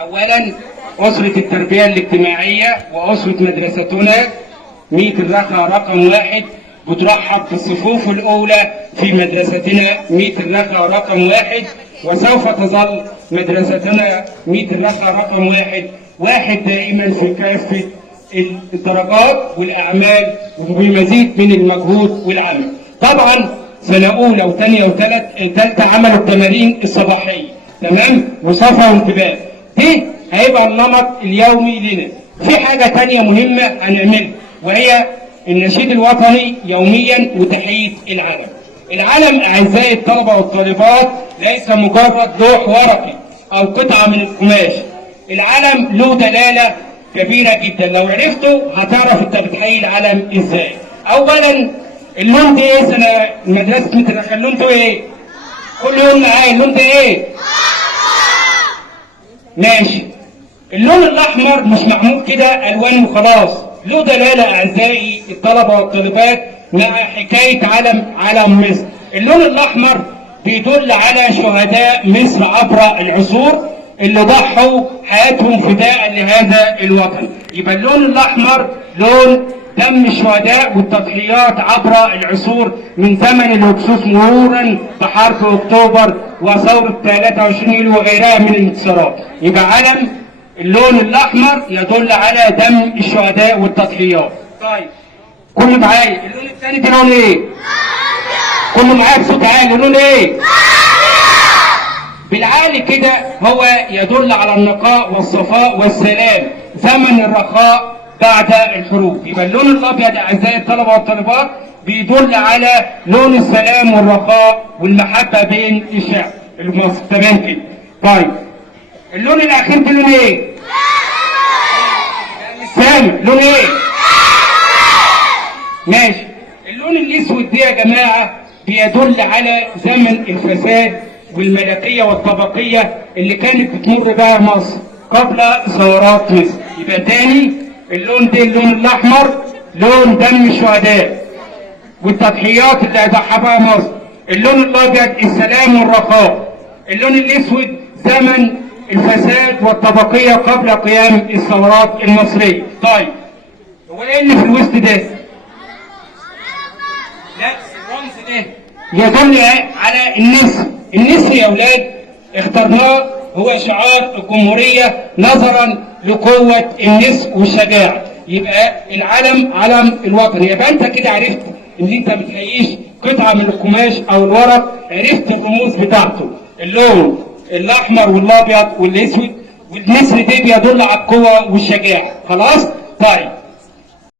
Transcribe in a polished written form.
اولا اسره التربيه الاجتماعيه واسره مدرستنا ميت الرخا رقم 1 بترحب بالصفوف الاولى في مدرستنا ميت الرخا رقم 1، وسوف تظل مدرستنا ميت الرخا رقم 1 دائما في كافه الدرجات والاعمال وبمزيد من المجهود والعمل. طبعا سنه اولى وثانيه وثالثه عملوا التمارين الصباحيه تمام وصفا وانتباه، دي هيبقى النمط اليومي لنا. في حاجه ثانيه مهمه هنعملها وهي النشيد الوطني يوميا وتحية العلم. العلم اعزائي الطلبه والطالبات ليس مجرد لوح ورقي او قطعه من القماش، العلم له دلاله كبيره جدا، لو عرفته هتعرف انت بتحيي العلم ازاي. اولا اللون ده ايه؟ سنه مدرسه ميت الرخا اللون ده ايه؟ كل يوم معايا اللون ده ايه؟ ماشي. اللون الاحمر مش معمول كده الوان وخلاص، له دلاله اعزائي الطلبه والطالبات مع حكايه علم مصر. اللون الاحمر بيدل على شهداء مصر عبر العصور اللي ضحوا حياتهم فداء لهذا الوطن. يبقى اللون الاحمر لون دم الشهداء والتضحيات عبر العصور من زمن الهكسوس مرورا بحرب اكتوبر وثوره 23 يوليو وغيرها من الانتصارات. يبقى علم اللون الاحمر يدل على دم الشهداء والتضحيات. طيب كله معايا، اللون الثاني ده لون ايه؟ كله معايا بصوت عالي، لون ايه؟ بالعالي كده هو يدل على النقاء والصفاء والسلام زمن الرخاء بعد الحروب. يبقى اللون الابيض اعزائي الطلبه والطالبات بيدل على لون السلام والرخاء والمحبه بين الشعب المصري تمام كده. طيب اللون الاخير ده لون ايه؟ سامع لون ايه؟ ماشي. اللون الاسود ده يا جماعه بيدل على زمن الفساد والملكيه والطبقيه اللي كانت بتمر بها مصر قبل ثورات مصر. يبقى تاني اللون ده اللون الاحمر لون دم الشهداء والتضحيات اللي ضحى بها مصر. اللون الابيض السلام والرخاء. اللون الاسود زمن الفساد والطبقيه قبل قيام الثورات المصريه. طيب هو ايه اللي في الوسط ده؟ لا الرمز ده يدل على النسر. النسر يا اولاد اخترناه هو شعار الجمهوريه نظرا لقوه النسر والشجاعه. يبقى العلم علم الوطن. يبقى انت كده عرفت ان انت ما بتلاقيش قطعه من القماش او الورق، عرفت الرموز بتاعته، اللون الاحمر والابيض والاسود، والنسر ده بيدل على القوه والشجاعه. خلاص؟ طيب